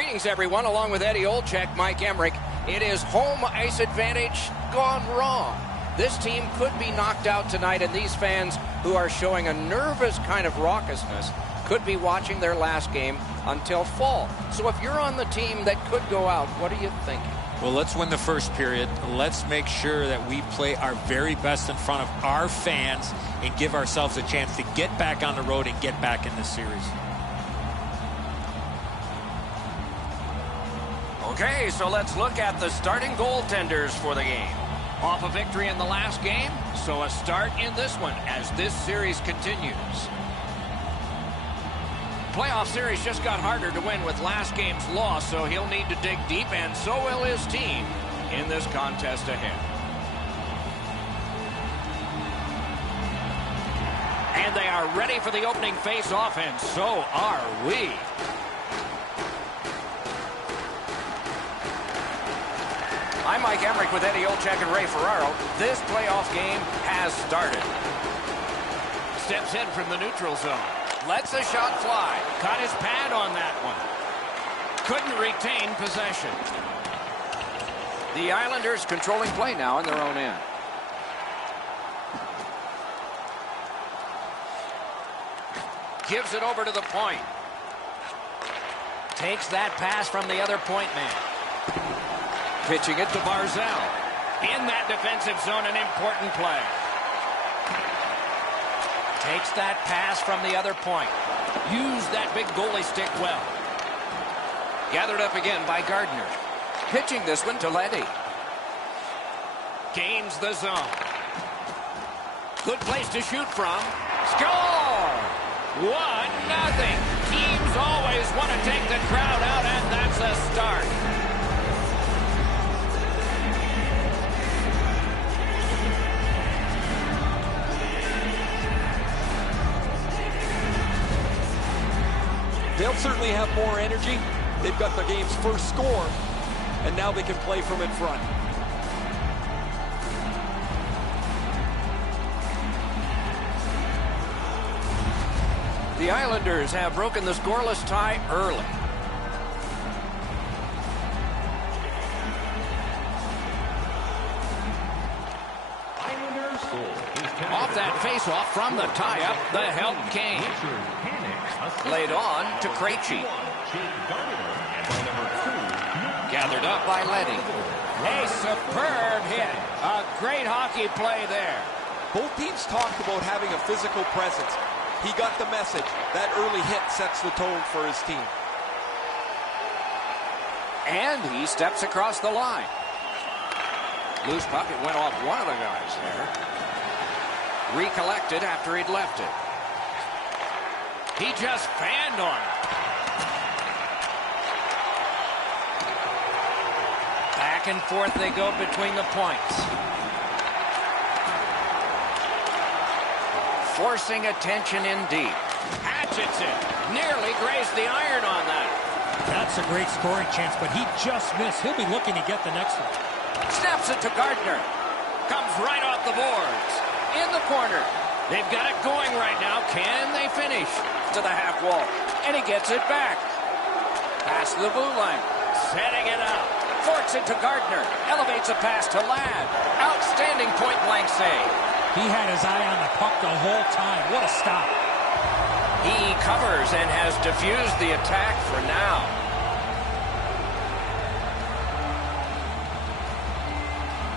Greetings, everyone. Along with Eddie Olczyk, Mike Emmerich. It is home ice advantage gone wrong. This team could be knocked out tonight, and these fans who are showing a nervous kind of raucousness could be watching their last game until fall. So if you're on the team that could go out, what are you thinking? Well, let's win the first period. Let's make sure that we play our very best in front of our fans and give ourselves a chance to get back on the road and get back in this series. Okay, so let's look at the starting goaltenders for the game. Off a victory in the last game, so a start in this one as this series continues. Playoff series just got harder to win with last game's loss, so he'll need to dig deep, and so will his team in this contest ahead. And they are ready for the opening face-off, and so are we. I'm Mike Emmerich with Eddie Olczyk and Ray Ferraro. This playoff game has started. Steps in from the neutral zone. Lets a shot fly. Caught his pad on that one. Couldn't retain possession. The Islanders controlling play now in their own end. Gives it over to the point. Takes that pass from the other point man. Pitching it to Barzal. In that defensive zone, an important play. Takes that pass from the other point. Used that big goalie stick well. Gathered up again by Gardner. Pitching this one to Leddy. Gains the zone. Good place to shoot from. Score! 1-0. Teams always want to take the crowd out, and that's a start. They'll certainly have more energy. They've got the game's first score, and now they can play from in front. The Islanders have broken the scoreless tie early. Off that faceoff from the tie-up, the help came. Laid on to Krejci. Gathered up by Leddy. A superb hit. A great hockey play there. Both teams talked about having a physical presence. He got the message. That early hit sets the tone for his team. And he steps across the line. Loose puck, it went off one of the guys there. Recollected after he'd left it. He just fanned on it. Back and forth they go between the points. Forcing attention in deep. Hatchets it. Nearly grazed the iron on that. That's a great scoring chance, but he just missed. He'll be looking to get the next one. Snaps it to Gardner. Comes right off the boards. In the corner. They've got it going right now. Can they finish? To the half wall. And he gets it back. Past the blue line. Setting it up. Forks it to Gardner. Elevates a pass to Ladd. Outstanding point-blank save. He had his eye on the puck the whole time. What a stop. He covers and has diffused the attack for now.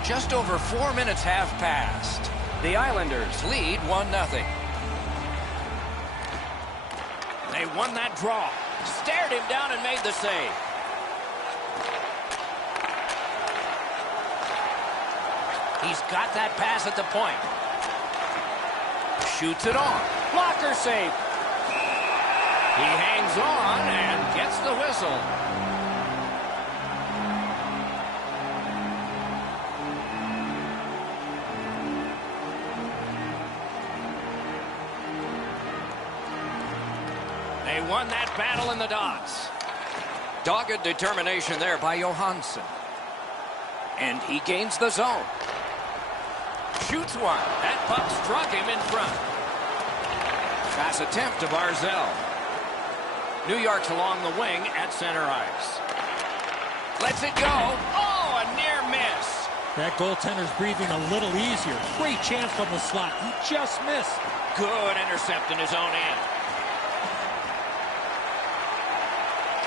Just over 4 minutes have passed. The Islanders lead 1-0. They won that draw. Stared him down and made the save. He's got that pass at the point. Shoots it on. Blocker save. He hangs on and gets the whistle. They won that battle in the docks. Dogged determination there by Johansson. And he gains the zone. Shoots one. That puck struck him in front. Pass attempt to Barzal. New York's along the wing at center ice. Lets it go. Oh, a near miss. That goaltender's breathing a little easier. Great chance from the slot. He just missed. Good intercept in his own end.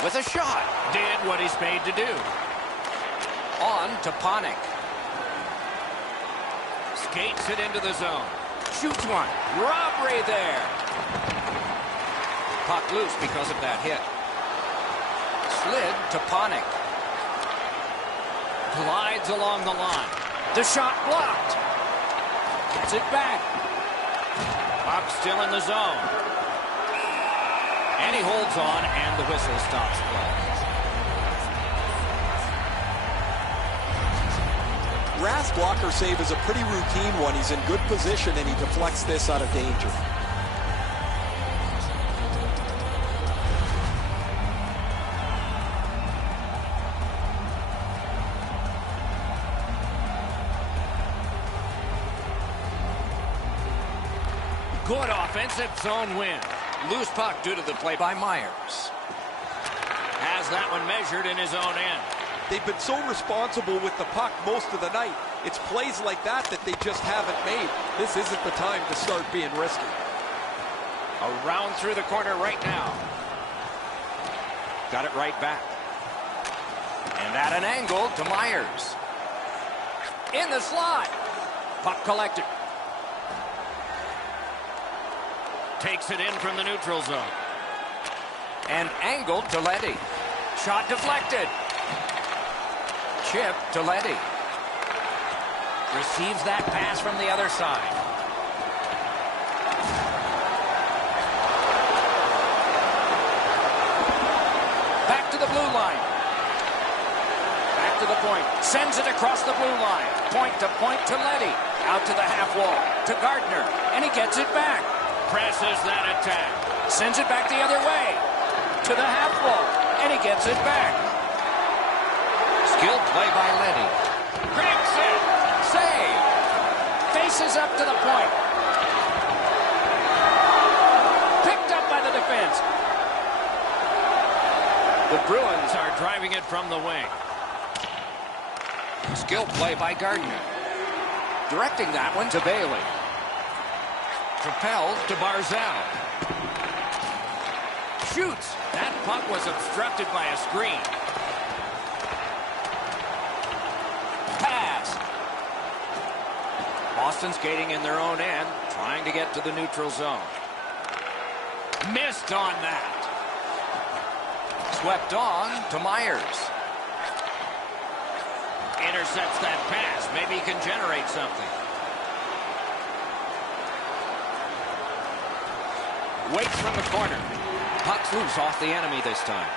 With a shot. Did what he's paid to do. On to Panik. Skates it into the zone. Shoots one. Robbery there. Puck loose because of that hit. Slid to Panik. Glides along the line. The shot blocked. Gets it back. Puck still in the zone. And he holds on, and the whistle stops play. Rath's blocker save is a pretty routine one. He's in good position, and he deflects this out of danger. Good offensive zone win. Loose puck due to the play by Myers. Has that one measured in his own end. They've been so responsible with the puck most of the night. It's plays like that that they just haven't made. This isn't the time to start being risky. Around through the corner right now. Got it right back. And at an angle to Myers. In the slot. Puck collected. Takes it in from the neutral zone. And angled to Leddy. Shot deflected. Chip to Leddy. Receives that pass from the other side. Back to the blue line. Back to the point. Sends it across the blue line. Point to Leddy. Out to the half wall. To Gardner. And he gets it back. Presses that attack. Sends it back the other way. To the half wall. And he gets it back. Skilled play by Leddy. Cranks it. Save. Faces up to the point. Picked up by the defense. The Bruins are driving it from the wing. Skilled play by Gardner. Directing that one to Bailey. Propelled to Barzal. Shoots. That puck was obstructed by a screen. Pass. Boston skating in their own end, trying to get to the neutral zone. Missed on that. Swept on to Myers. Intercepts that pass. Maybe he can generate something. Waits from the corner. Puck's loose off the enemy this time.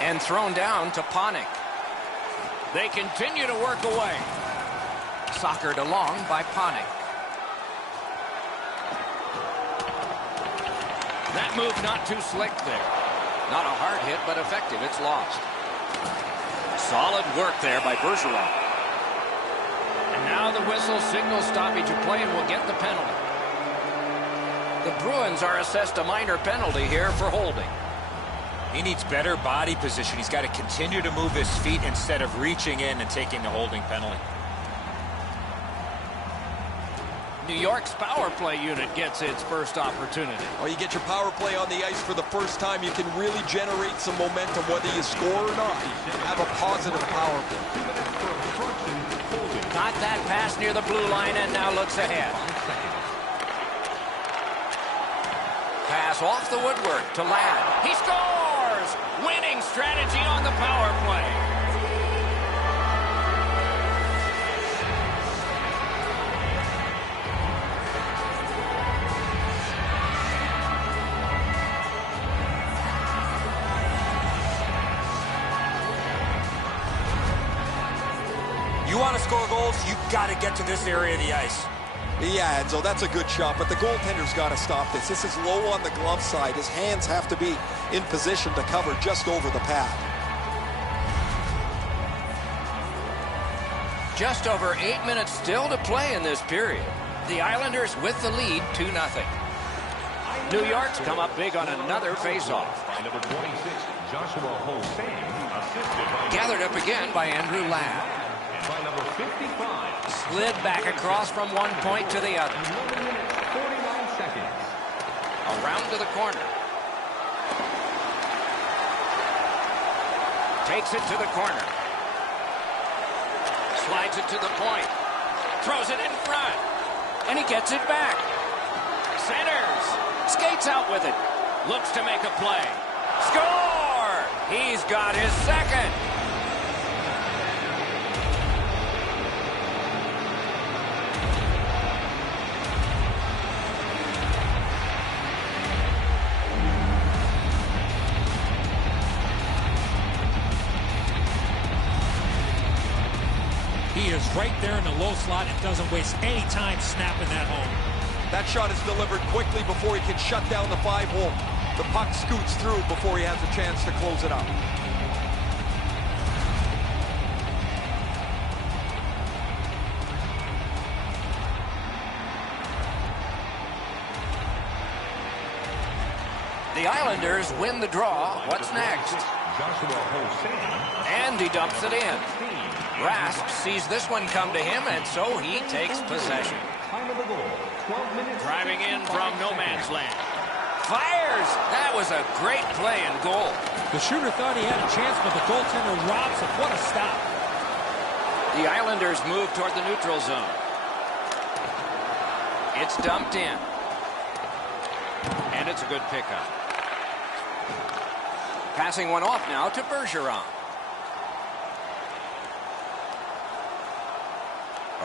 And thrown down to Panik. They continue to work away. Soccered along by Panik. That move not too slick there. Not a hard hit, but effective. It's lost. Solid work there by Bergeron. And now the whistle signals stoppage of play and will get the penalty. The Bruins are assessed a minor penalty here for holding. He needs better body position. He's got to continue to move his feet instead of reaching in and taking the holding penalty. New York's power play unit gets its first opportunity. Well, you get your power play on the ice for the first time. You can really generate some momentum, whether you score or not. Have a positive power play. Got that pass near the blue line and now looks ahead. Pass off the woodwork to Ladd. He scores! Winning strategy on the power play. You want to score goals, you've got to get to this area of the ice. Yeah, Enzo, that's a good shot, but the goaltender's got to stop this. This is low on the glove side. His hands have to be in position to cover just over the pad. Just over 8 minutes still to play in this period. The Islanders with the lead 2-0. New York's come up big on another faceoff. Number 26, Joshua Hossein, assisted by Gathered up again by Andrew Ladd. and by number 55. Slid back across from one point to the other. 11 minutes, 49 seconds. Around to the corner. Takes it to the corner. Slides it to the point. Throws it in front. And he gets it back. Centers. Skates out with it. Looks to make a play. Score! He's got his second. He is right there in the low slot and doesn't waste any time snapping that home. That shot is delivered quickly before he can shut down the 5-hole. The puck scoots through before he has a chance to close it up. The Islanders win the draw. What's next? Joshua Hossein, And he dumps it in. Rash sees this one come to him, and so he takes possession. time of the goal, 12 minutes. Driving in from no man's land. Fires! That was a great play and goal. The shooter thought he had a chance, but the goaltender robs him. What a stop. The Islanders move toward the neutral zone. It's dumped in. And it's a good pickup. Passing one off now to Bergeron.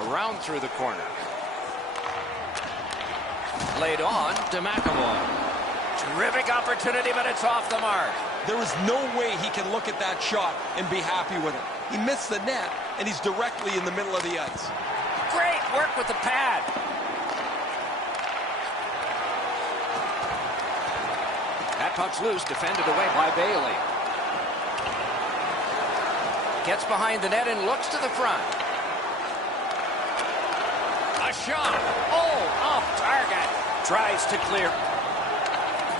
Around through the corner. Laid on to McAvoy. Terrific opportunity, but it's off the mark. There is no way he can look at that shot and be happy with it. He missed the net, and he's directly in the middle of the ice. Great work with the pad. That puck's loose, defended away by Bailey. Gets behind the net and looks to the front. A shot. Oh, off target. Tries to clear.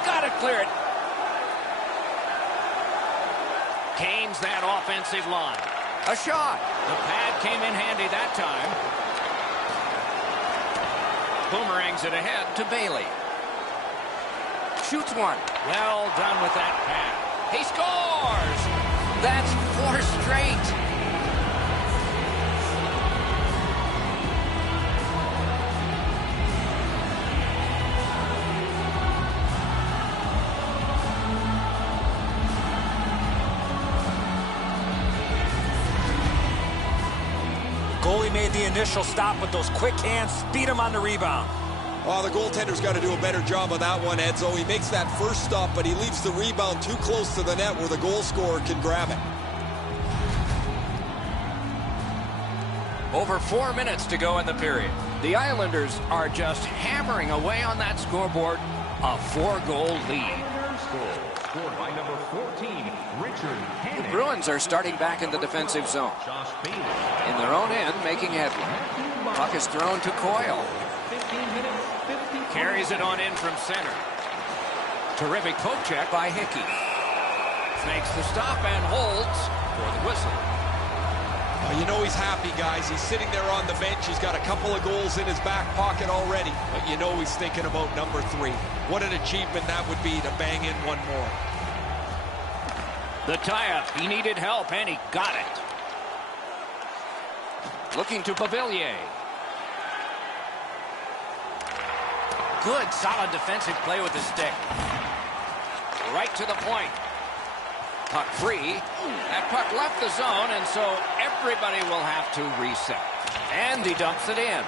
Got to clear it. Gains that offensive line. A shot. The pad came in handy that time. Boomerangs it ahead to Bailey. Shoots one. Well done with that pad. He scores! That's 4 straight. Goalie made the initial stop with those quick hands, beat him on the rebound. Oh, the goaltender's got to do a better job of that one, Edzo. He makes that first stop, but he leaves the rebound too close to the net where the goal scorer can grab it. Over 4 minutes to go in the period. The Islanders are just hammering away on that scoreboard. A 4-goal lead. Scored by number 14, Richard Hannon. The Bruins are starting back in the defensive zone. Josh Bailey. In their own end, making headway. Puck is thrown to Coyle. 15 minutes, 50. Carries it on in from center. Terrific poke check by Hickey. Makes the stop and holds for the whistle. You know he's happy, guys. He's sitting there on the bench. He's got a couple of goals in his back pocket already. But you know he's thinking about number 3. What an achievement that would be to bang in one more. The tie-up. He needed help, and he got it. Looking to Pavillier. Good, solid defensive play with the stick. Right to the point. Puck free. That puck left the zone, and so everybody will have to reset. And he dumps it in.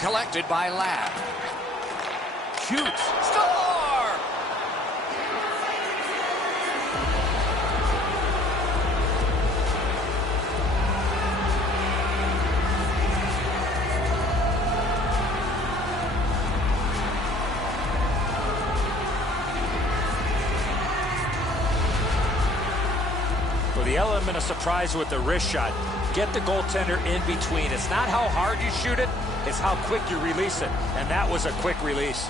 Collected by Ladd. Shoots. Score! The element of surprise with the wrist shot. Get the goaltender in between. It's not how hard you shoot it, is how quick you release it, and that was a quick release.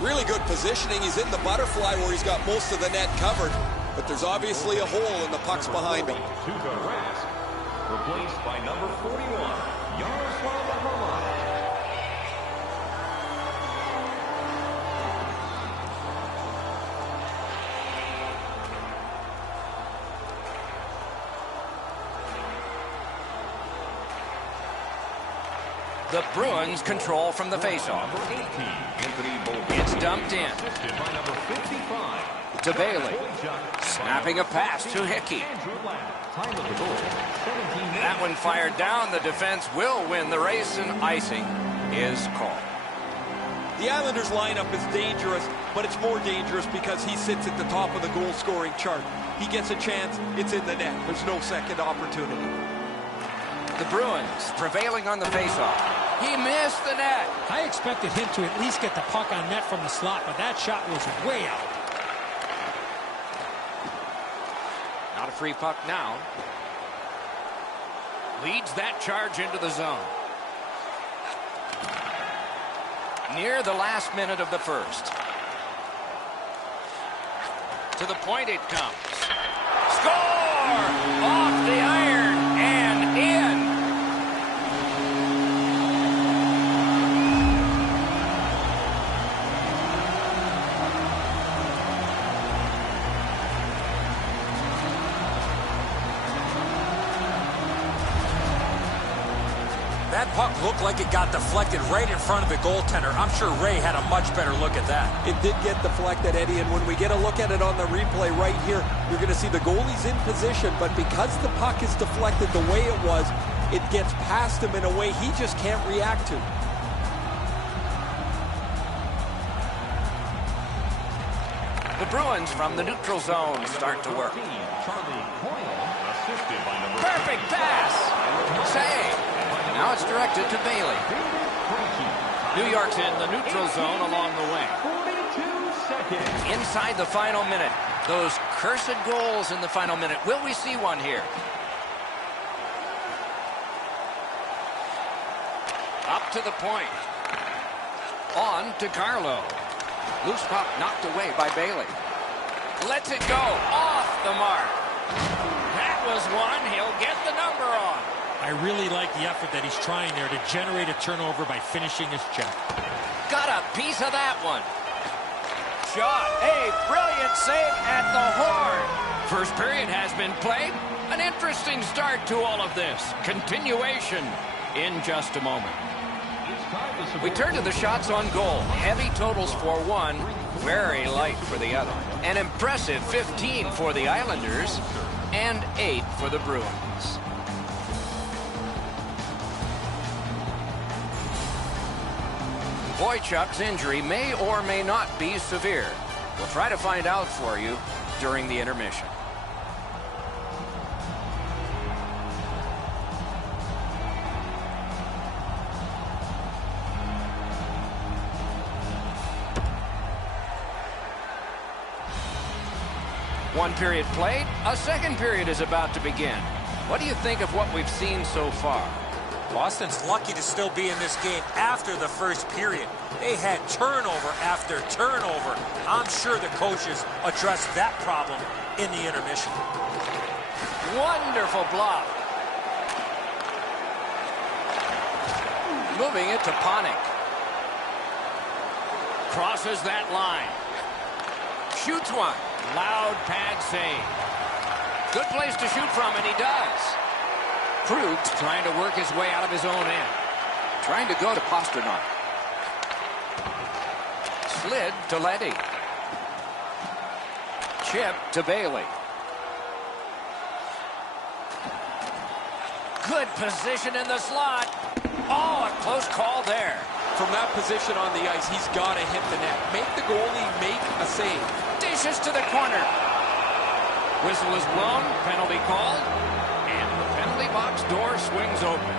Really good positioning. He's in the butterfly where he's got most of the net covered, but there's obviously a hole and the puck's behind him. To the Rash, replaced by number 41, Yaroslav Halak. The Bruins control from the faceoff. It's dumped in. To Bailey. Snapping a pass to Hickey. That one fired down. The defense will win the race, and icing is called. The Islanders lineup is dangerous, but it's more dangerous because he sits at the top of the goal-scoring chart. He gets a chance, it's in the net. There's no second opportunity. The Bruins prevailing on the faceoff. He missed the net. I expected him to at least get the puck on net from the slot, but that shot was way out. Not a free puck now. Leads that charge into the zone. Near the last minute of the first. To the point it comes. Score! Off the iron and in. That puck looked like it got deflected right in front of the goaltender. I'm sure Ray had a much better look at that. It did get deflected, Eddie, and when we get a look at it on the replay right here, you're going to see the goalie's in position, but because the puck is deflected the way it was, it gets past him in a way he just can't react to. The Bruins from the neutral zone start to work. Perfect pass. Save. Now it's directed to Bailey. New York's in the neutral zone along the wing. Inside the final minute. Those cursed goals in the final minute. Will we see one here? Up to the point. On to Carlo. Loose puck knocked away by Bailey. Lets it go. Off the mark. That was one. He'll get the number on. I really like the effort that he's trying there to generate a turnover by finishing his check. Got a piece of that one. Shot. A brilliant save at the horn. First period has been played. An interesting start to all of this. Continuation in just a moment. We turn to the shots on goal. Heavy totals for one, very light for the other. An impressive 15 for the Islanders and 8 for the Bruins. Boychuk's injury may or may not be severe. We'll try to find out for you during the intermission. One period played, a second period is about to begin. What do you think of what we've seen so far? Boston's lucky to still be in this game after the first period. They had turnover after turnover. I'm sure the coaches addressed that problem in the intermission. Wonderful block. Moving it to Panik. Crosses that line. Shoots one. Loud pad save. Good place to shoot from, and he does. Krug trying to work his way out of his own end. Trying to go to Pasternak. Slid to Leddy. Chip to Bailey. Good position in the slot. Oh, a close call there. From that position on the ice, he's got to hit the net. Make the goalie make a save. Dishes to the corner. Whistle is blown. Penalty called. And the penalty box door swings open.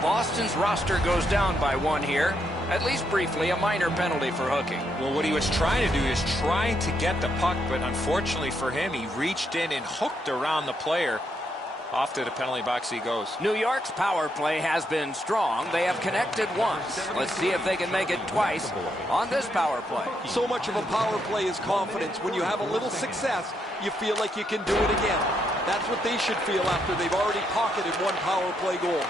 Boston's roster goes down by one here. At least briefly, a minor penalty for hooking. Well, what he was trying to do is trying to get the puck, but unfortunately for him, he reached in and hooked around the player. Off to the penalty box he goes. New York's power play has been strong. They have connected once. Let's see if they can make it twice on this power play. So much of a power play is confidence. When you have a little success, you feel like you can do it again. That's what they should feel after they've already pocketed one power play goal.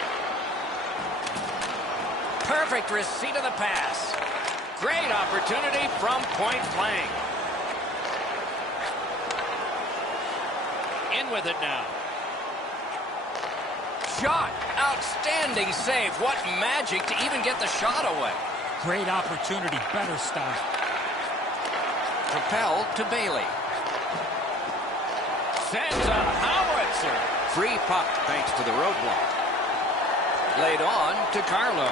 Perfect receipt of the pass. Great opportunity from point blank. In with it now. Shot. Outstanding save. What magic to even get the shot away. Great opportunity. Better stop. Propelled to Bailey. Sends a howitzer. Free puck thanks to the roadblock. Laid on to Carlo.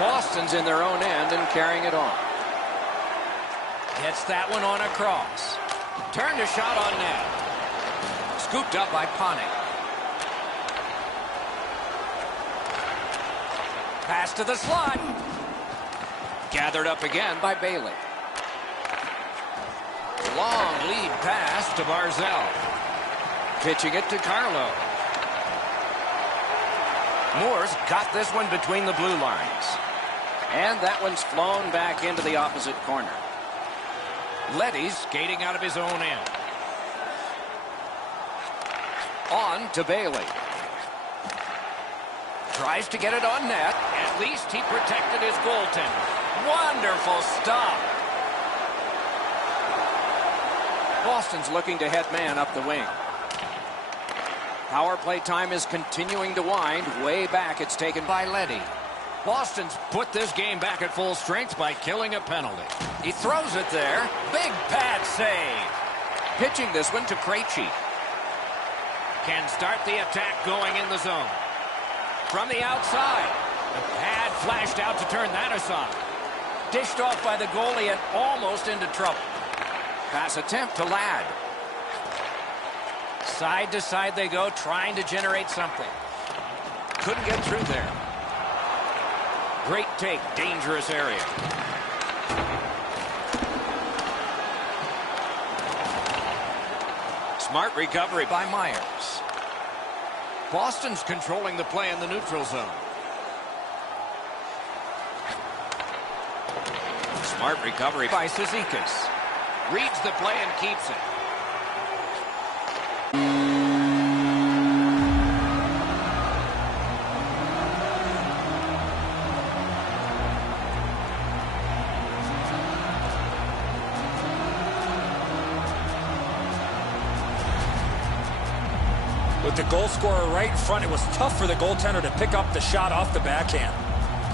Boston's in their own end and carrying it on. Gets that one on across. Turned a shot on net. Scooped up by Panik. Pass to the slot. Gathered up again by Bailey. Long lead pass to Barzal. Pitching it to Carlo. Moore's got this one between the blue lines. And that one's flown back into the opposite corner. Leddy's skating out of his own end. On to Bailey. Tries to get it on net. At least he protected his goaltender. Wonderful stop. Boston's looking to head man up the wing. Power play time is continuing to wind. Way back, it's taken by Leddy. Boston's put this game back at full strength by killing a penalty. He throws it there. Big pad save. Pitching this one to Krejci. Can start the attack going in the zone. From the outside. The pad flashed out to turn that aside. Dished off by the goalie and almost into trouble. Pass attempt to Ladd. Side to side they go, trying to generate something. Couldn't get through there. Great take, dangerous area. Smart recovery by Myers. Boston's controlling the play in the neutral zone. Smart recovery by Cizikas. Reads the play and keeps it. With the goal scorer right in front, it was tough for the goaltender to pick up the shot off the backhand.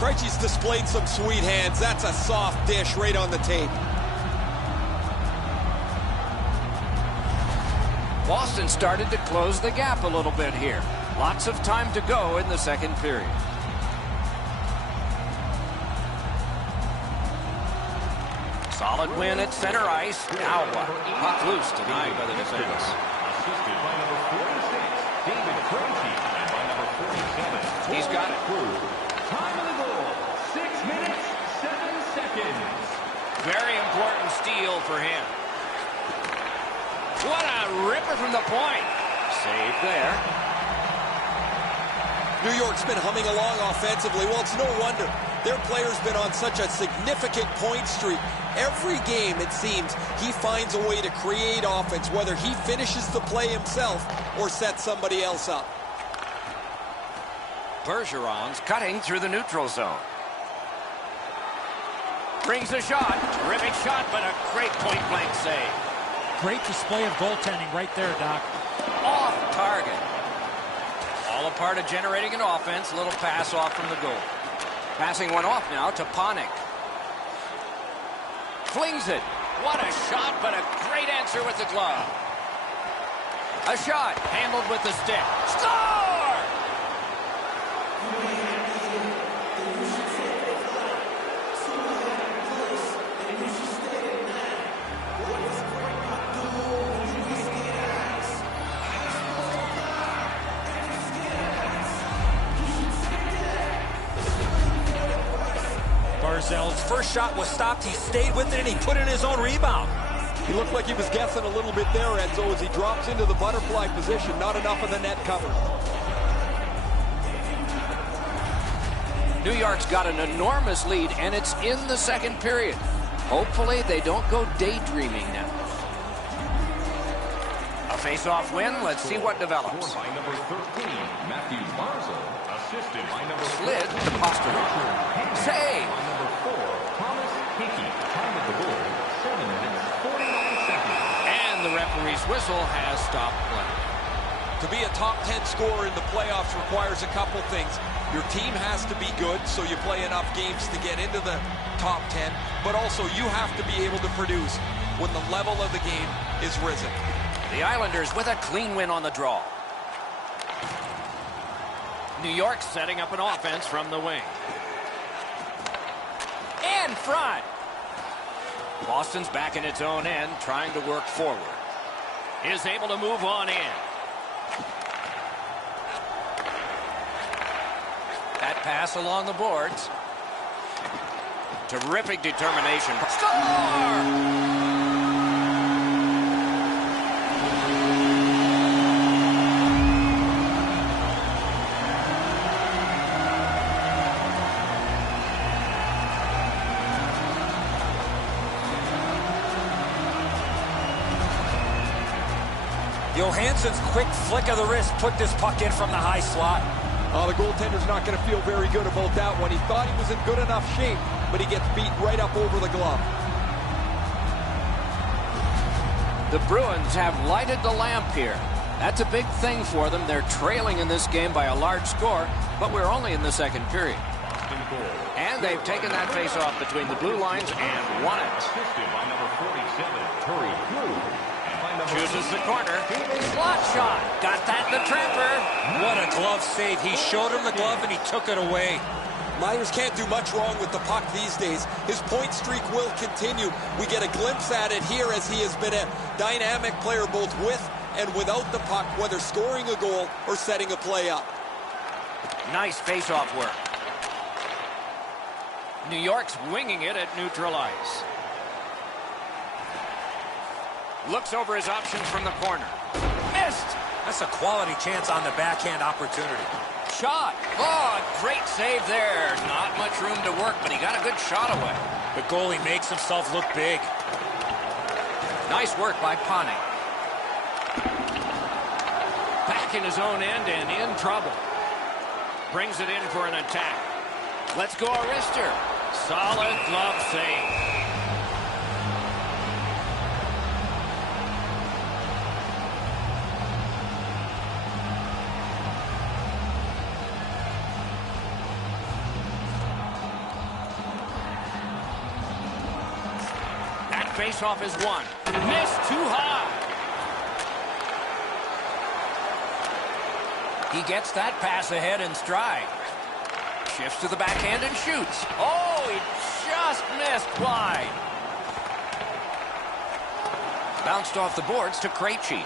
Krejci's displayed some sweet hands. That's a soft dish right on the tape. Boston started to close the gap a little bit here. Lots of time to go in the second period. Solid win at center ice. Now what? Puck loose, denied by the defense. Assisted by number 46, David Krejci, and by number 47, He's got it. Time of the goal, 6 minutes, 7 seconds. Very important steal for him. What a ripper from the point. Save there. New York's been humming along offensively. Well, it's no wonder. Their player's been on such a significant point streak. Every game, it seems, he finds a way to create offense, whether he finishes the play himself or sets somebody else up. Bergeron's cutting through the neutral zone. Brings a shot. Terrific shot, but a great point-blank save. Great display of goaltending right there, Doc. Off target. All a part of generating an offense. A little pass off from the goal. Passing one off now to Panik. Flings it. What a shot, but a great answer with the glove. A shot handled with the stick. Score! Barzal's first shot was stopped. He stayed with it, and he put in his own rebound. He looked like he was guessing a little bit there, Enzo, as he drops into the butterfly position. Not enough of the net covered. New York's got an enormous lead, and it's in the second period. Hopefully they don't go daydreaming now. A face-off win. Let's see what develops. By number 13, Matthew Barzal, assisted by number Slid to Pasternak. Save. by number 4, Thomas Hickey. Time of the goal, 7 minutes, 49 seconds. And the referee's whistle has stopped play. To be a top 10 scorer in the playoffs requires a couple things. Your team has to be good, so you play enough games to get into the top 10, but also you have to be able to produce when the level of the game is risen. The Islanders with a clean win on the draw. New York setting up an offense from the wing. In front. Boston's back in its own end, trying to work forward. Is able to move on in. That pass along the boards. Terrific determination. Score! Johansson's quick flick of the wrist put this puck in from the high slot. The goaltender's not going to feel very good about that one. He thought he was in good enough shape, but he gets beat right up over the glove. The Bruins have lighted the lamp here. That's a big thing for them. They're trailing in this game by a large score, but we're only in the second period. And they've taken that face-off between the blue lines and won it. Assisted by number 47, Curry Blue. Chooses the corner. Slot shot. Got that in the trapper. What a glove save. He showed him the glove and he took it away. Myers can't do much wrong with the puck these days. His point streak will continue. We get a glimpse at it here as he has been a dynamic player both with and without the puck, whether scoring a goal or setting a play up. Nice face-off work. New York's winging it at neutral ice. Looks over his options from the corner. Missed! That's a quality chance on the backhand opportunity. Shot! Oh, great save there. Not much room to work, but he got a good shot away. The goalie makes himself look big. Nice work by Pane. Back in his own end and in trouble. Brings it in for an attack. Let's go, Arister. Solid glove save. Face-off is won. Missed too high. He gets that pass ahead in stride. Shifts to the backhand and shoots. Oh, he just missed wide. Bounced off the boards to Krejci.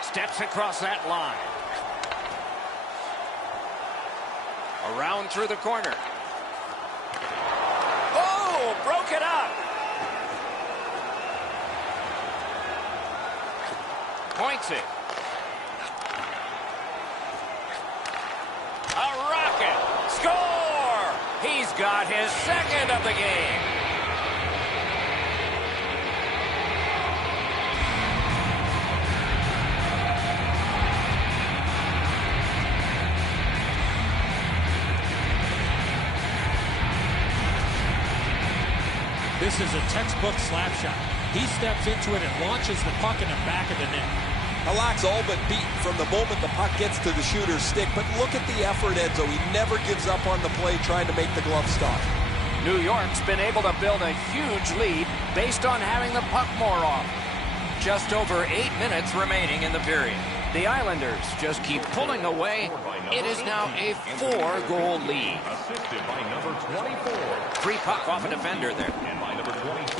Steps across that line. Around through the corner. Oh, broke it up. Points it. A rocket. Score! He's got his second of the game. This is a textbook slap shot. He steps into it and launches the puck in the back of the net. Halak's all but beaten from the moment the puck gets to the shooter's stick, but look at the effort, Enzo. He never gives up on the play trying to make the glove stop. New York's been able to build a huge lead based on having the puck more off. Just over 8 minutes remaining in the period. The Islanders just keep pulling away. It is now a 4-goal lead. Assisted by number 24. Free puck off a defender there. And by number 26,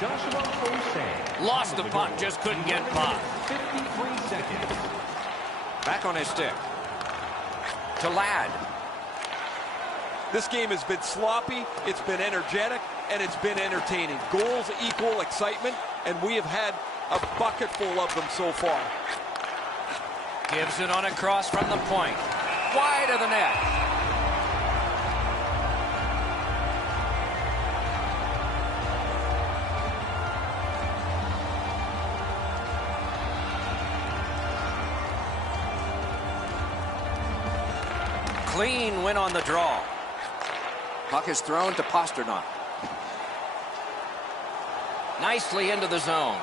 Joshua Hosang. Lost the puck, just couldn't get by. 53 seconds. Back on his stick. To Ladd. This game has been sloppy, it's been energetic, and it's been entertaining. Goals equal excitement, and we have had a bucket full of them so far. Gives it on a cross from the point. Wide of the net. Clean win on the draw. Puck is thrown to Pasternak. Nicely into the zone.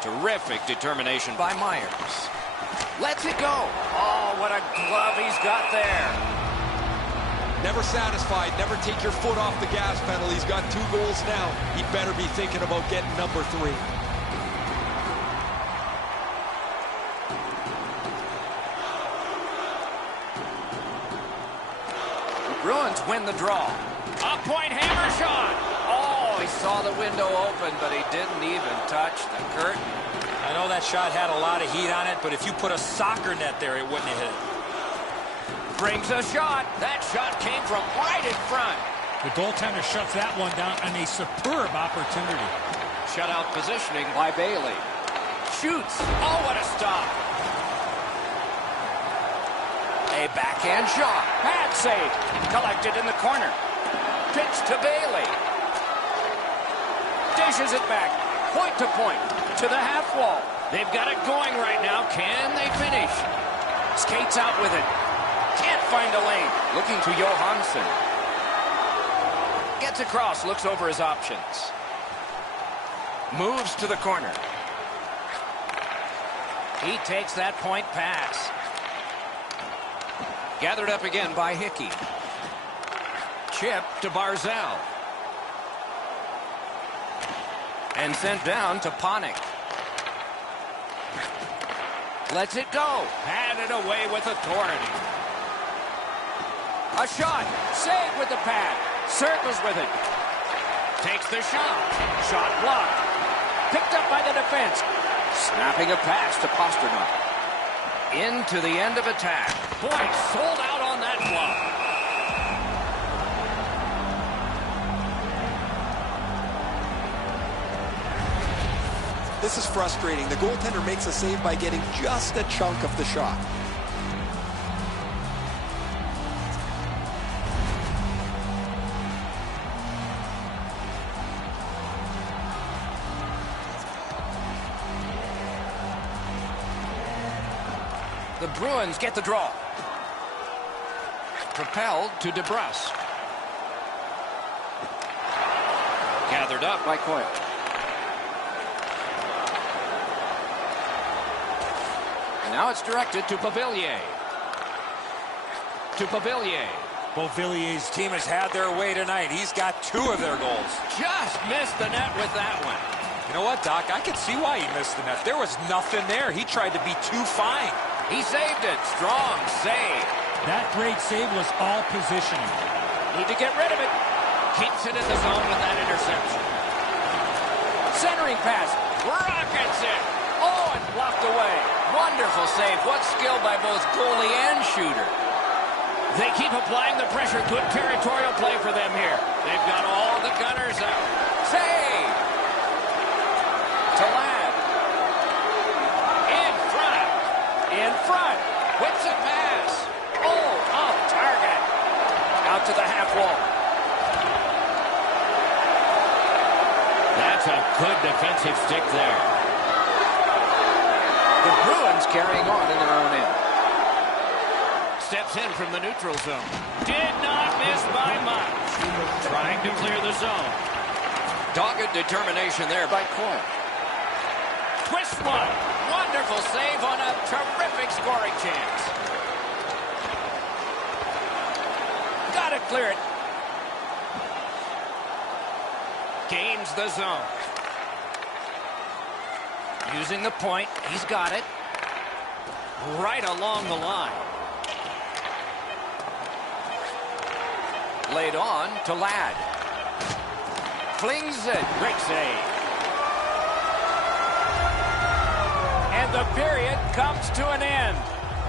Terrific determination by Myers. Lets it go. Oh, what a glove he's got there. Never satisfied. Never take your foot off the gas pedal. He's got 2 goals now. He better be thinking about getting number 3. Bruins win the draw. A point hammer shot. Oh, he saw the window open, but he didn't even touch the curtain. I know that shot had a lot of heat on it, but if you put a soccer net there, it wouldn't have hit it. Brings a shot. That shot came from right in front. The goaltender shuts that one down on a superb opportunity. Shutout positioning by Bailey. Shoots. Oh, what a stop. A backhand shot. Pad save. Collected in the corner. Pitch to Bailey. Dishes it back. Point to point. To the half wall. They've got it going right now. Can they finish? Skates out with it. Can't find a lane. Looking to Johansson. Gets across. Looks over his options. Moves to the corner. He takes that point pass. Gathered up again by Hickey. Chip to Barzal. And sent down to Panik. Lets it go. Had it away with authority. A shot. Saved with the pad. Circles with it. Takes the shot. Shot blocked. Picked up by the defense. Snapping a pass to Pasternak. Into the end of attack. Boy, sold out on that block. This is frustrating. The goaltender makes a save by getting just a chunk of the shot. The Bruins get the draw. Propelled to DeBrusk. Gathered up by Coyle. Now it's directed to Beauvillier. To Beauvillier. Beauvillier's team has had their way tonight. He's got 2 of their goals. Just missed the net with that one. You know what, Doc? I can see why he missed the net. There was nothing there. He tried to be too fine. He saved it. Strong save. That great save was all positioning. Need to get rid of it. Keeps it in the zone with that interception. Centering pass. Rockets it. Oh, and blocked away. Wonderful save. What skill by both goalie and shooter. They keep applying the pressure. Good territorial play for them here. They've got all the gunners out. Save. To Ladd. In front. In front. Whips it pass. Oh, off target. Out to the half wall. That's a good defensive stick there. The Bruins carrying on in their own end. Steps in from the neutral zone. Did not miss by much. Trying to clear the zone. Dogged determination there by Coyle. Twist one. Wonderful save on a terrific scoring chance. Got to clear it. Gains the zone. Using the point. He's got it. Right along the line. Laid on to Ladd. Flings it. Great save. And the period comes to an end.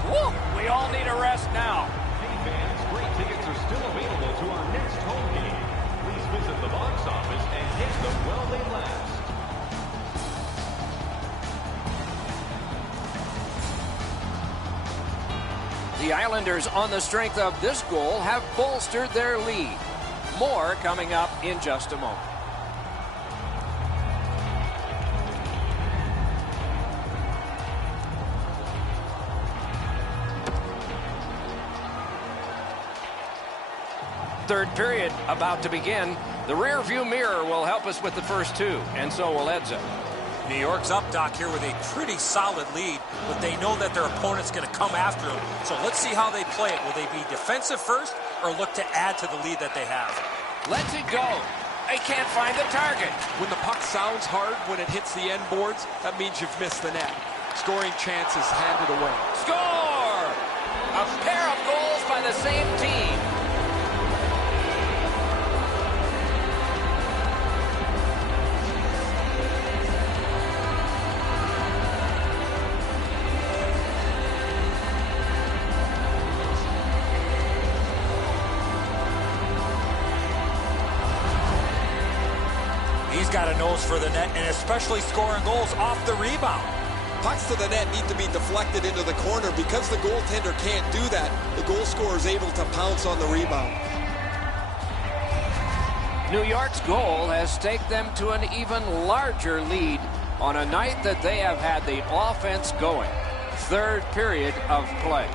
Woo! We all need a rest now. Hey fans, great tickets are still available to our next home game. Please visit visit the box office and get them while they last. The Islanders, on the strength of this goal, have bolstered their lead. More coming up in just a moment. Third period about to begin. The rear view mirror will help us with the first two, and so will Edzo. New York's up, Doc, here with a pretty solid lead, but they know that their opponent's going to come after them. So let's see how they play it. Will they be defensive first or look to add to the lead that they have? Lets it go. They can't find the target. When the puck sounds hard when it hits the end boards, that means you've missed the net. Scoring chances handed away. Score! A pair of goals by the same team. He's got a nose for the net, and especially scoring goals off the rebound. Pucks to the net need to be deflected into the corner. Because the goaltender can't do that, the goal scorer is able to pounce on the rebound. New York's goal has staked them to an even larger lead on a night that they have had the offense going. Third period of play.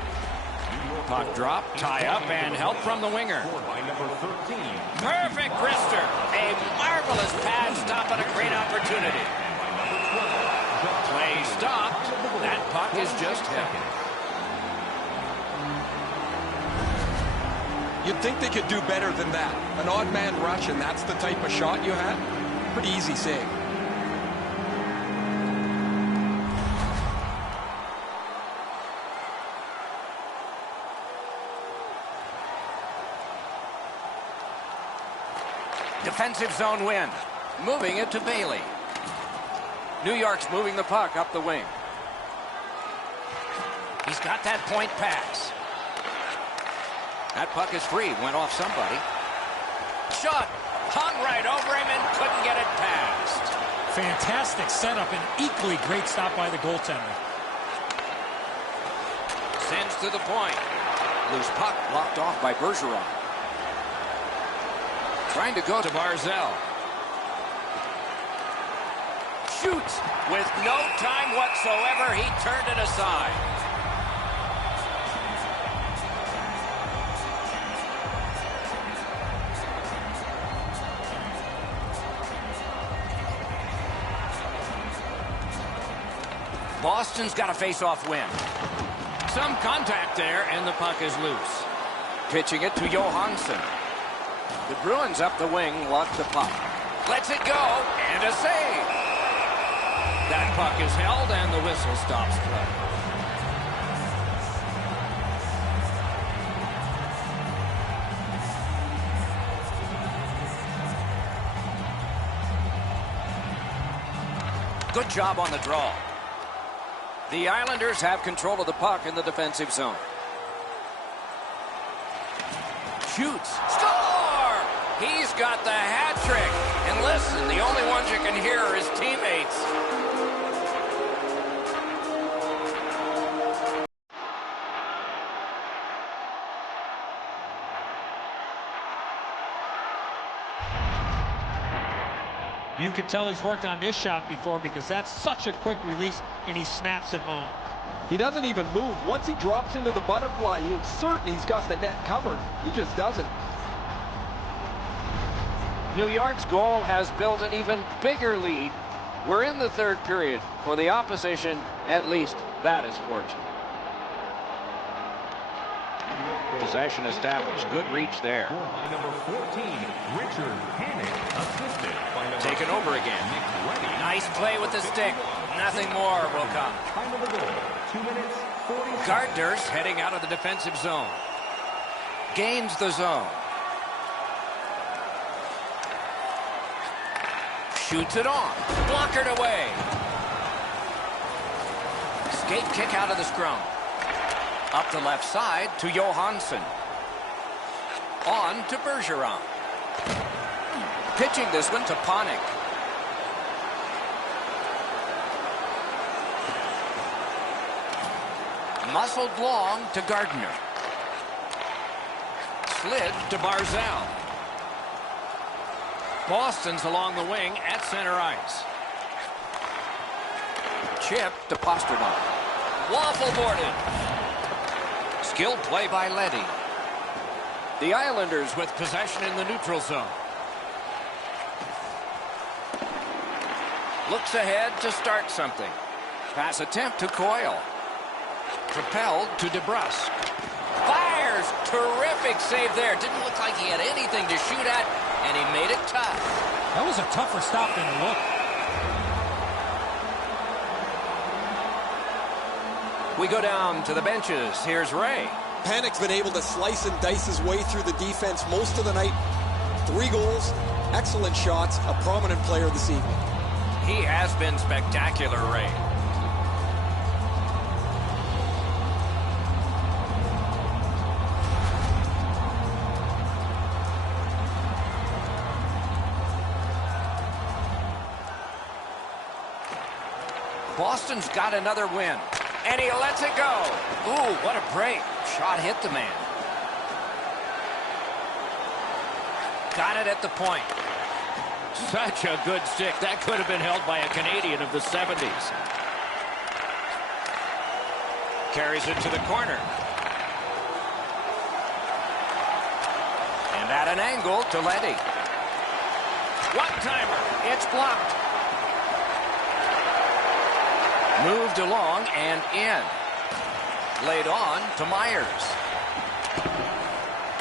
Puck drop, tie up, and help from the winger. By number 13. Perfect wrister. A marvelous pad stop and a great opportunity. Play stopped. That puck is just hit. You'd think they could do better than that. An odd man rush, and that's the type of shot you had? Pretty easy save. Defensive zone win. Moving it to Bailey. New York's moving the puck up the wing. He's got that point pass. That puck is free. Went off somebody. Shot. Hung right over him and couldn't get it past. Fantastic setup and equally great stop by the goaltender. Sends to the point. Loose puck blocked off by Bergeron. Trying to go to Barzell. Shoots. With no time whatsoever, he turned it aside. Boston's got a face-off win. Some contact there, and the puck is loose. Pitching it to Johansson. The Bruins up the wing want the puck. Lets it go, and a save. That puck is held, and the whistle stops play. Good job on the draw. The Islanders have control of the puck in the defensive zone. Shoots. Score! He's got the hat trick. And listen, the only ones you can hear are his teammates. You can tell he's worked on this shot before because that's such a quick release and he snaps it home. He doesn't even move. Once he drops into the butterfly, you're certain he's got the net covered. He just doesn't. New York's goal has built an even bigger lead. We're in the third period. For the opposition, at least that is fortunate. Possession established. Good reach there. By number 14, Richard Hannick, assisted by number Taken over again. Nice play with the stick. Nothing more will come. Time of the goal, 2 minutes, 40 seconds. Gardner's heading out of the defensive zone. Gains the zone. Shoots it on. Blockered away. Skate kick out of the scrum. Up the left side to Johansson. On to Bergeron. Pitching this one to Panik. Muscled long to Gardner. Slid to Barzal. Boston's along the wing at center ice. Chip to Pastrnak. Waffle boarded. Skilled play by Leddy. The Islanders with possession in the neutral zone. Looks ahead to start something. Pass attempt to Coyle. Propelled to DeBrusk. Fires! Terrific save there. Didn't look like he had anything to shoot at, and he made it tough. That was a tougher stop than it looked. We go down to the benches. Here's Ray. Panik's been able to slice and dice his way through the defense most of the night. 3 goals, excellent shots, a prominent player this evening. He has been spectacular, Ray. Boston's got another win. And he lets it go. Ooh, what a break. Shot hit the man. Got it at the point. Such a good stick. That could have been held by a Canadian of the 70s. Carries it to the corner. And at an angle to Leddy. One-timer. It's blocked. Moved along and in. Laid on to Myers.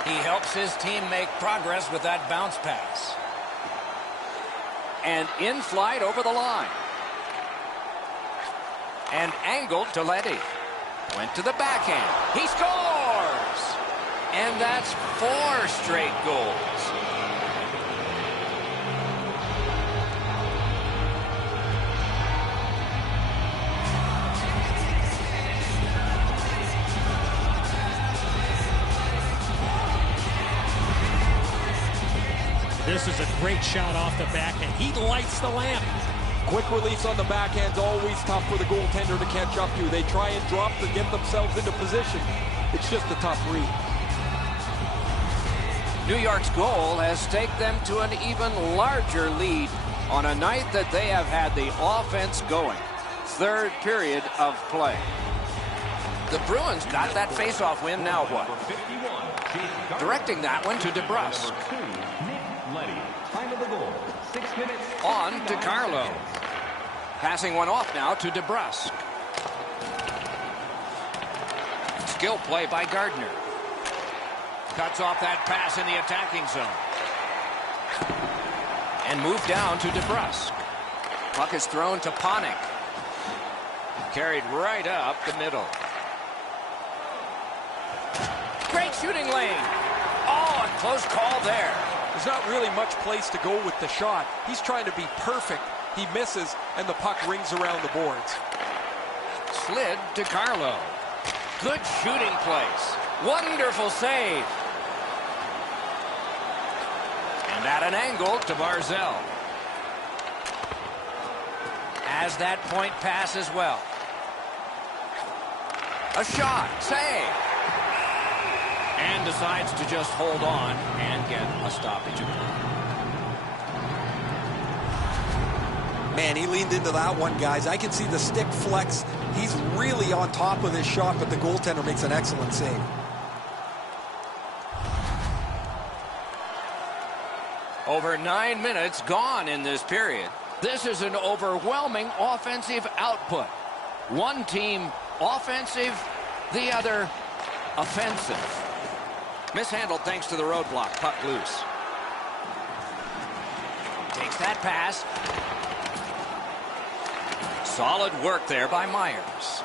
He helps his team make progress with that bounce pass. And in flight over the line. And angled to Leddy. Went to the backhand. He scores! And that's 4 straight goals. This is a great shot off the backhand. He lights the lamp. Quick release on the backhand's always tough for the goaltender to catch up to. They try and drop to get themselves into position. It's just a tough read. New York's goal has staked them to an even larger lead on a night that they have had the offense going. 3rd period of play. The Bruins got that faceoff win. Now what? Directing that one to DeBrusk. Time of the goal, 6 minutes. On to Carlo. Passing one off now to DeBrusk. Skill play by Gardner. Cuts off that pass in the attacking zone. And moved down to DeBrusk. Puck is thrown to Panik. Carried right up the middle. Great shooting lane. Oh, a close call there. There's not really much place to go with the shot. He's trying to be perfect. He misses, and the puck rings around the boards. Slid to Carlo. Good shooting place. Wonderful save. And at an angle to Barzal. Has that point pass as well. A shot. Save. And decides to just hold on and get a stoppage of play. Man, he leaned into that one, guys. I can see the stick flex. He's really on top of this shot, but the goaltender makes an excellent save. Over 9 minutes gone in this period. This is an overwhelming offensive output. One team offensive, the other offensive. Mishandled thanks to the roadblock. Puck loose. Takes that pass. Solid work there by Myers.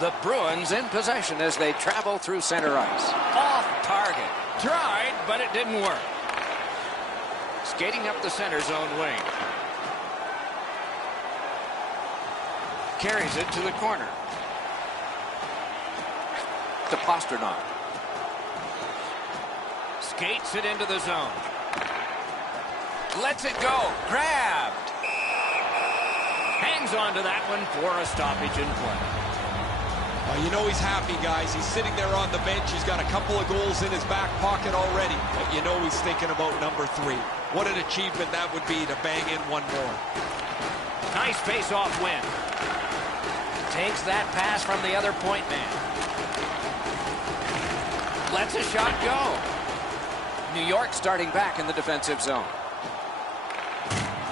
The Bruins in possession as they travel through center ice. Off target. Tried, but it didn't work. Skating up the center zone wing. Carries it to the corner. To Pastrnak. Skates it into the zone. Lets it go. Grabbed. Hangs on to that one for a stoppage in play. Well, you know he's happy, guys. He's sitting there on the bench. He's got a couple of goals in his back pocket already. But you know he's thinking about number 3. What an achievement that would be to bang in one more. Nice face-off win. Takes that pass from the other point man. Lets a shot go. New York starting back in the defensive zone.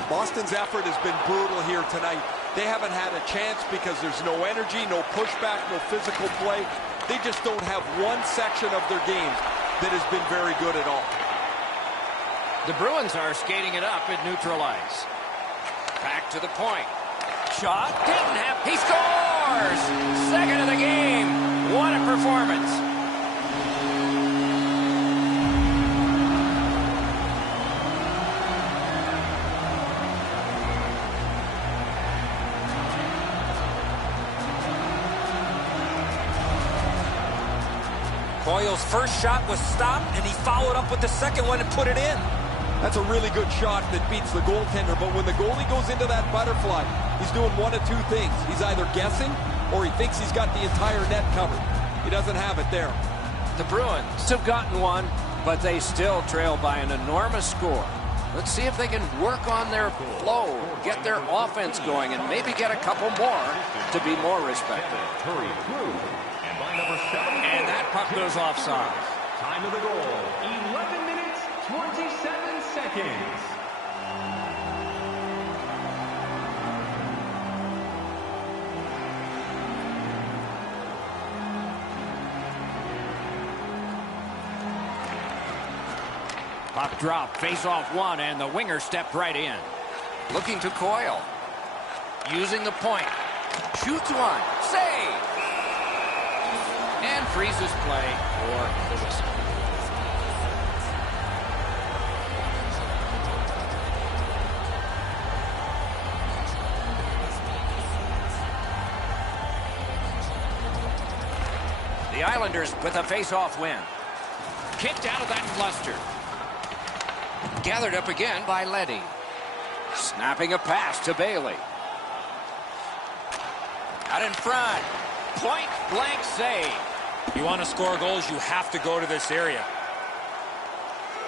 Boston's effort has been brutal here tonight. They haven't had a chance because there's no energy, no pushback, no physical play. They just don't have one section of their game that has been very good at all. The Bruins are skating it up at neutral ice. Back to the point. Shot. Didn't have. He scores! Second of the game. What a performance. Coyle's first shot was stopped, and he followed up with the second one and put it in. That's a really good shot that beats the goaltender, but when the goalie goes into that butterfly, he's doing one of two things. He's either guessing or he thinks he's got the entire net covered. He doesn't have it there. The Bruins have gotten one, but they still trail by an enormous score. Let's see if they can work on their flow, get their offense going, and maybe get a couple more to be more respected. And that puck goes offside. Time of the goal, 11 minutes, 27 seconds. Puck drop, face-off one, and the winger stepped right in. Looking to Coyle. Using the point. Shoots one. Save! And freezes play for the whistle. The Islanders with a face-off win. Kicked out of that cluster. Gathered up again by Leddy. Snapping a pass to Bailey. Out in front. Point blank save. You want to score goals, you have to go to this area.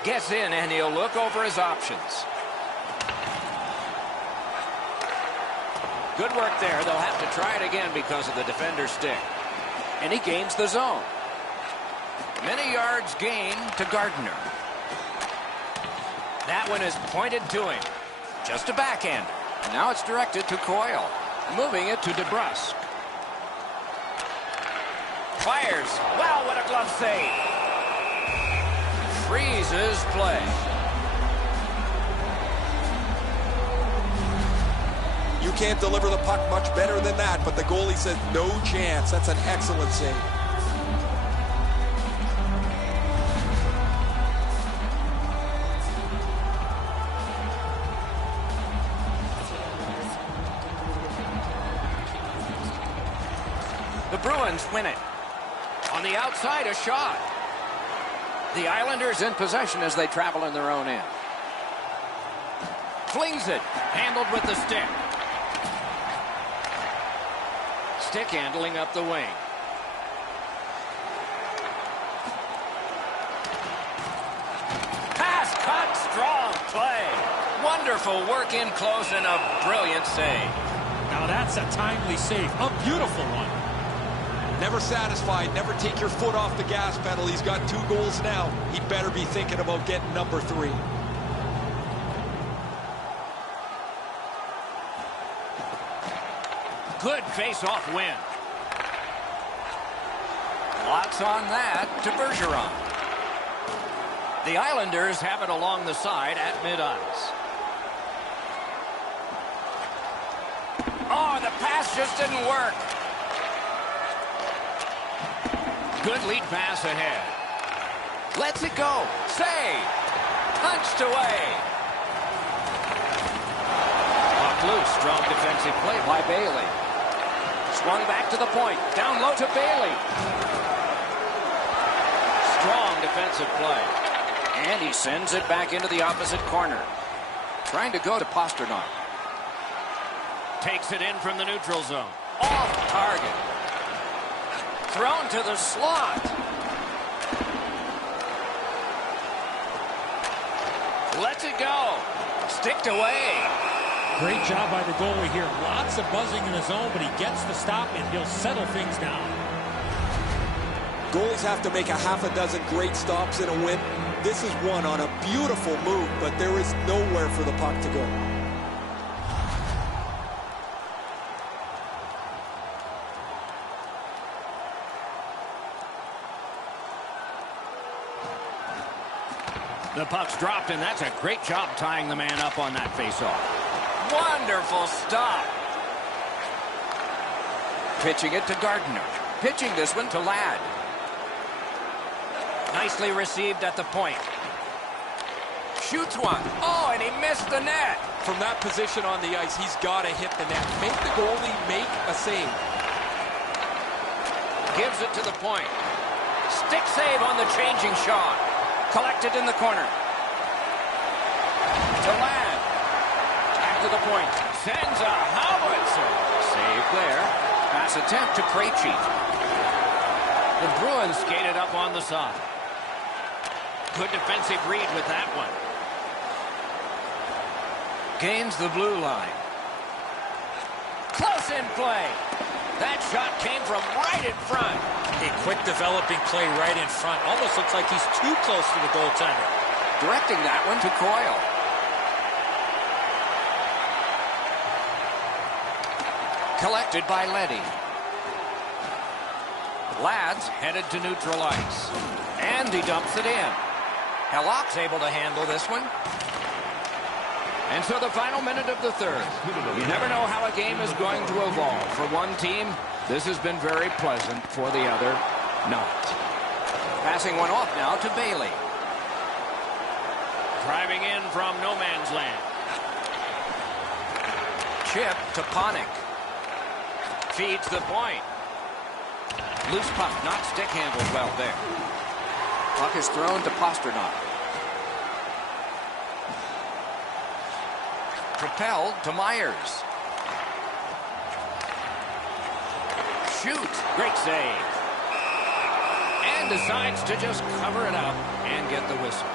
Gets in and he'll look over his options. Good work there. They'll have to try it again because of the defender's stick. And he gains the zone. Many yards gained to Gardner. That one is pointed to him. Just a backhand. And now it's directed to Coyle. Moving it to DeBrusque. Fires. Wow, what a glove save. Freezes play. You can't deliver the puck much better than that, but the goalie says no chance. That's an excellent save. The Bruins win it. On the outside, a shot. The Islanders in possession as they travel in their own end. Flings it. Handled with the stick. Stick handling up the wing. Pass cut. Strong play. Wonderful work in close and a brilliant save. Now that's a timely save. A beautiful one. Never satisfied. Never take your foot off the gas pedal. He's got 2 goals now. He better be thinking about getting number 3. Good face-off win. Lots on that to Bergeron. The Islanders have it along the side at mid-ice. Oh, the pass just didn't work. Good lead pass ahead. Lets it go. Save. Punched away. Puck loose. Strong defensive play by Bailey. Swung back to the point. Down low to Bailey. Strong defensive play. And he sends it back into the opposite corner. Trying to go to Pasternak. Takes it in from the neutral zone. Off target. Thrown to the slot. Lets it go. Sticked away. Great job by the goalie here. Lots of buzzing in the zone, but he gets the stop and he'll settle things down. Goalies have to make a half a dozen great stops in a win. This is one on a beautiful move, but there is nowhere for the puck to go. The puck's dropped, and that's a great job tying the man up on that faceoff. Wonderful stop. Pitching it to Gardner. Pitching this one to Ladd. Nicely received at the point. Shoots one. Oh, and he missed the net. From that position on the ice, he's got to hit the net. Make the goalie make a save. Gives it to the point. Stick save on the changing shot. Collected in the corner. To Ladd. Back to the point. Sends a howitzer. Save there. Pass attempt to Krejci. The Bruins skated up on the side. Good defensive read with that one. Gains the blue line. Close in play. That shot came from right in front. A quick developing play right in front. Almost looks like he's too close to the goaltender. Directing that one to Coyle. Collected by Leddy. Ladd's headed to neutral ice. And he dumps it in. Hallock's able to handle this one. And so the final minute of the third. You never know how a game is going to evolve. For one team, this has been very pleasant. For the other, not. Passing one off now to Bailey. Driving in from no man's land. Chip to Panik. Feeds the point. Loose puck, not stick handled well there. Puck is thrown to Pasternak. Propelled to Myers. Shoots. Great save. And decides to just cover it up and get the whistle.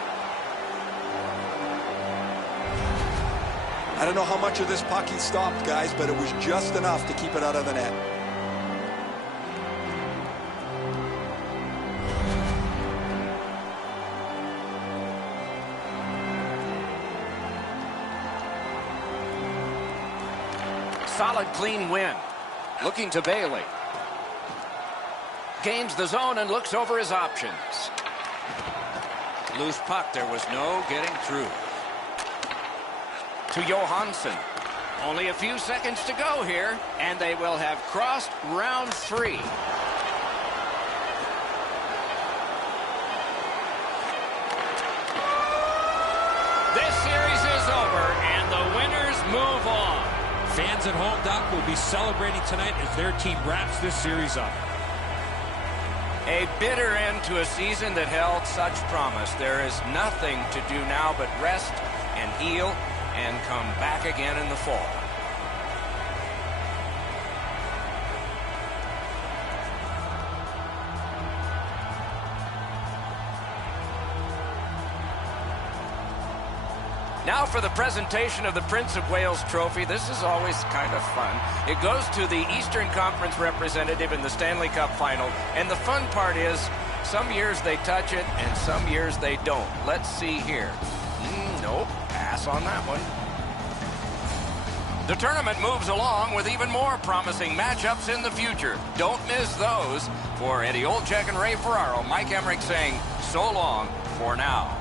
I don't know how much of this puck he stopped, guys, but it was just enough to keep it out of the net. Solid, clean win. Looking to Bailey. Gains the zone and looks over his options. Loose puck. There was no getting through. To Johansson. Only a few seconds to go here, and they will have crossed round 3. This series is over, and the winners move on. Fans at home, Doc, will be celebrating tonight as their team wraps this series up. A bitter end to a season that held such promise. There is nothing to do now but rest and heal and come back again in the fall. Now for the presentation of the Prince of Wales Trophy. This is always kind of fun. It goes to the Eastern Conference representative in the Stanley Cup Final. And the fun part is, some years they touch it and some years they don't. Let's see here. Nope, pass on that one. The tournament moves along with even more promising matchups in the future. Don't miss those. For Eddie Olczyk and Ray Ferraro, Mike Emmerich saying so long for now.